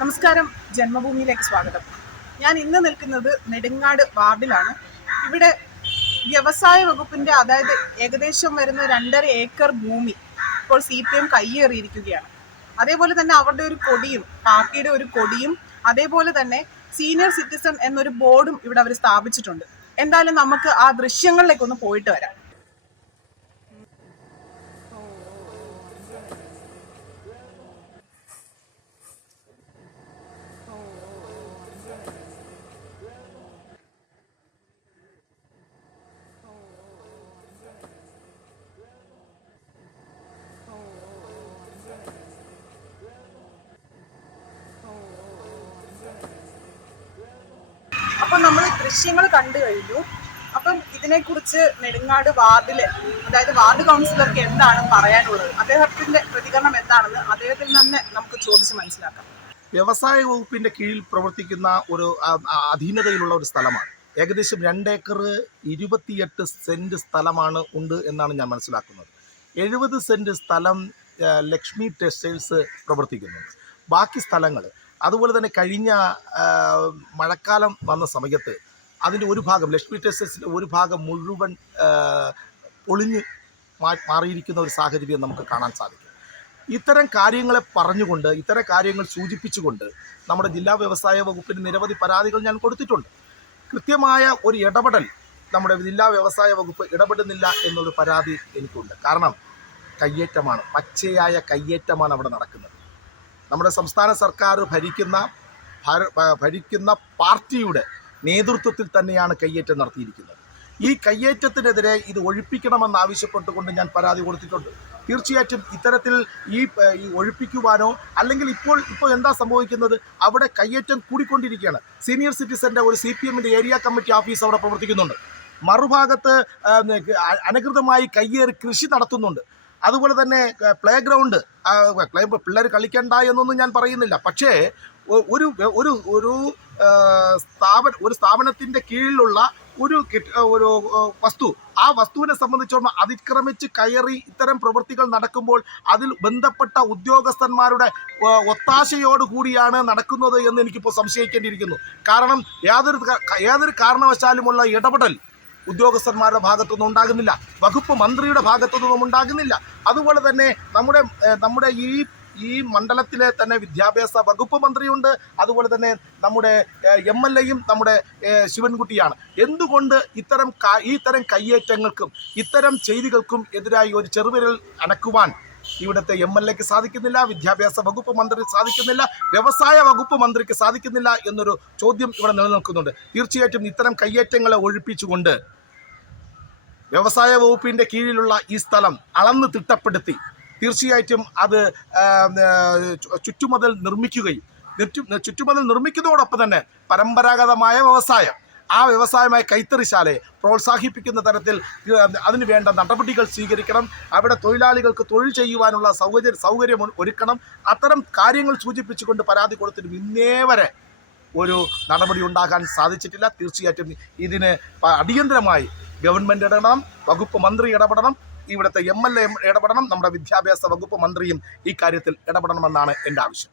നമസ്കാരം ജന്മഭൂമിയിലേക്ക് സ്വാഗതം. ഞാൻ ഇന്ന് നിൽക്കുന്നത് നെടുങ്ങാട് വാർഡിലാണ്. ഇവിടെ വ്യവസായ വകുപ്പിന്റെ അതായത് ഏകദേശം വരുന്ന രണ്ടര ഏക്കർ ഭൂമി ഇപ്പോൾ സി പി എം കയ്യേറിയിരിക്കുകയാണ്. അതേപോലെ തന്നെ അവരുടെ ഒരു കൊടിയും പാർട്ടിയുടെ ഒരു കൊടിയും അതേപോലെ തന്നെ സീനിയർ സിറ്റിസൺ എന്നൊരു ബോർഡും ഇവിടെ അവർ സ്ഥാപിച്ചിട്ടുണ്ട്. എന്തായാലും നമുക്ക് ആ ദൃശ്യങ്ങളിലേക്ക് ഒന്ന് പോയിട്ട് വരാം. അപ്പം നമ്മൾ ദൃശ്യങ്ങൾ കണ്ടു കഴിഞ്ഞു. അപ്പം ഇതിനെക്കുറിച്ച് നെടുങ്ങാട് വാർഡിലെ അതായത് വാർഡ് കൗൺസിലർക്ക് എന്താണ് പറയാനുള്ളത്? അദ്ദേഹത്തിന്റെ പ്രതികരണം എന്താണെന്ന് അദ്ദേഹത്തിൽ നിന്ന് നമുക്ക് ചോദിച്ച് മനസ്സിലാക്കാം. വ്യവസായ വകുപ്പിന്റെ കീഴിൽ പ്രവർത്തിക്കുന്ന ഒരു അധീനതയിലുള്ള ഒരു സ്ഥലമാണ്. ഏകദേശം രണ്ടേക്കർ ഇരുപത്തിയെട്ട് സെന്റ് സ്ഥലമാണ് ഉണ്ട് എന്നാണ് ഞാൻ മനസ്സിലാക്കുന്നത്. എഴുപത് സെന്റ് സ്ഥലം ലക്ഷ്മി ടെക്സ്റ്റൈൽസ് പ്രവർത്തിക്കുന്നുണ്ട്. ബാക്കി സ്ഥലങ്ങൾ അതുപോലെ തന്നെ കഴിഞ്ഞ മഴക്കാലം വന്ന സമയത്ത് അതിന്റെ ഒരു ഭാഗം ലക്ഷ്മി ടെക്സ്റ്റൈൽസിന്റെ ഒരു ഭാഗം മുഴുവൻ പൊളിഞ്ഞ് മാറിയിരിക്കുന്ന ഒരു സാഹചര്യം നമുക്ക് കാണാൻ സാധിക്കും. ഇത്തരം കാര്യങ്ങളെ പറഞ്ഞുകൊണ്ട് ഇത്തരം കാര്യങ്ങൾ സൂചിപ്പിച്ചുകൊണ്ട് നമ്മുടെ ജില്ലാ വ്യവസായ വകുപ്പിന് നിരവധി പരാതികൾ ഞാൻ കൊടുത്തിട്ടുണ്ട്. കൃത്യമായ ഒരു ഇടപെടൽ നമ്മുടെ ജില്ലാ വ്യവസായ വകുപ്പ് ഇടപെടുന്നില്ല എന്നൊരു പരാതി എനിക്കുണ്ട്. കാരണം കയ്യേറ്റമാണ് പച്ചയായ കയ്യേറ്റമാണ് അവിടെ നടക്കുന്നത്. നമ്മുടെ സംസ്ഥാന സർക്കാർ ഭരിക്കുന്ന ഭരിക്കുന്ന പാർട്ടിയുടെ നേതൃത്വത്തിൽ തന്നെയാണ് കയ്യേറ്റം നടത്തിയിരിക്കുന്നത്. ഈ കയ്യേറ്റത്തിനെതിരെ ഇത് ഒഴിപ്പിക്കണമെന്നാവശ്യപ്പെട്ടുകൊണ്ട് ഞാൻ പരാതി കൊടുത്തിട്ടുണ്ട്. തീർച്ചയായിട്ടും ഇത്തരത്തിൽ ഈ ഒഴിപ്പിക്കുവാനോ അല്ലെങ്കിൽ ഇപ്പോൾ ഇപ്പോൾ എന്താ സംഭവിക്കുന്നത്? അവിടെ കയ്യേറ്റം കൂടിക്കൊണ്ടിരിക്കുകയാണ്. സീനിയർ സിറ്റിസന്റെ ഒരു സി പി എമ്മിന്റെ ഏരിയ കമ്മിറ്റി ഓഫീസ് അവിടെ പ്രവർത്തിക്കുന്നുണ്ട്. മറുഭാഗത്ത് അനുകൃതമായി കയ്യേറി കൃഷി നടത്തുന്നുണ്ട്. അതുപോലെ തന്നെ പ്ലേ ഗ്രൗണ്ട് പിള്ളേർ കളിക്കണ്ട എന്നൊന്നും ഞാൻ പറയുന്നില്ല. പക്ഷേ ഒരു ഒരു ഒരു സ്ഥാപന ഒരു സ്ഥാപനത്തിന്റെ കീഴിലുള്ള ഒരു ഒരു വസ്തു. ആ വസ്തുവിനെ സംബന്ധിച്ചോളം അതിക്രമിച്ച് കയറി ഇത്തരം പ്രവൃത്തികൾ നടക്കുമ്പോൾ അതിൽ ബന്ധപ്പെട്ട ഉദ്യോഗസ്ഥന്മാരുടെ ഒത്താശയോടുകൂടിയാണ് നടക്കുന്നത് എന്ന് എനിക്കിപ്പോൾ സംശയിക്കേണ്ടിയിരിക്കുന്നു. കാരണം യാതൊരു യാതൊരു കാരണവശാലുമുള്ള ഇടപെടൽ ഉദ്യോഗസ്ഥന്മാരുടെ ഭാഗത്തുനിന്നും ഉണ്ടാകുന്നില്ല. വകുപ്പ് മന്ത്രിയുടെ ഭാഗത്തുനിന്നും ഉണ്ടാകുന്നില്ല. അതുപോലെ തന്നെ നമ്മുടെ നമ്മുടെ ഈ ഈ മണ്ഡലത്തിലെ തന്നെ വിദ്യാഭ്യാസ വകുപ്പ് മന്ത്രിയുണ്ട്. അതുപോലെ തന്നെ നമ്മുടെ എം എൽ എയും നമ്മുടെ ശിവൻകുട്ടിയാണ്. എന്തുകൊണ്ട് ഇത്തരം ക- ഈ തരം കയ്യേറ്റങ്ങൾക്കും ഇത്തരം ചെയ്തികൾക്കും എതിരായി ഒരു ചെറുവിരൽ അനക്കുവാൻ ഇവിടുത്തെ എം എൽ എക്ക് സാധിക്കുന്നില്ല വിദ്യാഭ്യാസ വകുപ്പ് മന്ത്രിക്ക് സാധിക്കുന്നില്ല വ്യവസായ വകുപ്പ് മന്ത്രിക്ക് സാധിക്കുന്നില്ല എന്നൊരു ചോദ്യം ഇവിടെ നിലനിൽക്കുന്നുണ്ട്. തീർച്ചയായിട്ടും ഇത്തരം കയ്യേറ്റങ്ങളെ ഒഴിപ്പിച്ചുകൊണ്ട് വ്യവസായ വകുപ്പിന്റെ കീഴിലുള്ള ഈ സ്ഥലം അളന്ന് തിട്ടപ്പെടുത്തി തീർച്ചയായിട്ടും അത് ചുറ്റുമതിൽ നിർമ്മിക്കുകയും ചുറ്റു- ചുറ്റുമതിൽ നിർമ്മിക്കുന്നതോടൊപ്പം തന്നെ പരമ്പരാഗതമായ വ്യവസായം ആ വ്യവസായമായ കൈത്തറിശാലയെ പ്രോത്സാഹിപ്പിക്കുന്ന തരത്തിൽ അതിന് വേണ്ട നടപടികൾ സ്വീകരിക്കണം. അവിടെ തൊഴിലാളികൾക്ക് തൊഴിൽ ചെയ്യുവാനുള്ള സൗകര്യ സൗകര്യം ഒരുക്കണം. അത്തരം കാര്യങ്ങൾ സൂചിപ്പിച്ചുകൊണ്ട് പരാതി കൊടുത്തിട്ടും ഇന്നേ വരെ ഒരു നടപടി ഉണ്ടാകാൻ സാധിച്ചിട്ടില്ല. തീർച്ചയായിട്ടും ഇതിന് അടിയന്തരമായി ഗവൺമെന്റ് ഇടപെടണം വകുപ്പ് മന്ത്രി ഇടപെടണം ഇവിടുത്തെ എം എൽ എ ഇടപെടണം നമ്മുടെ വിദ്യാഭ്യാസ വകുപ്പ് മന്ത്രിയും ഈ കാര്യത്തിൽ ഇടപെടണമെന്നാണ് എന്റെ ആവശ്യം.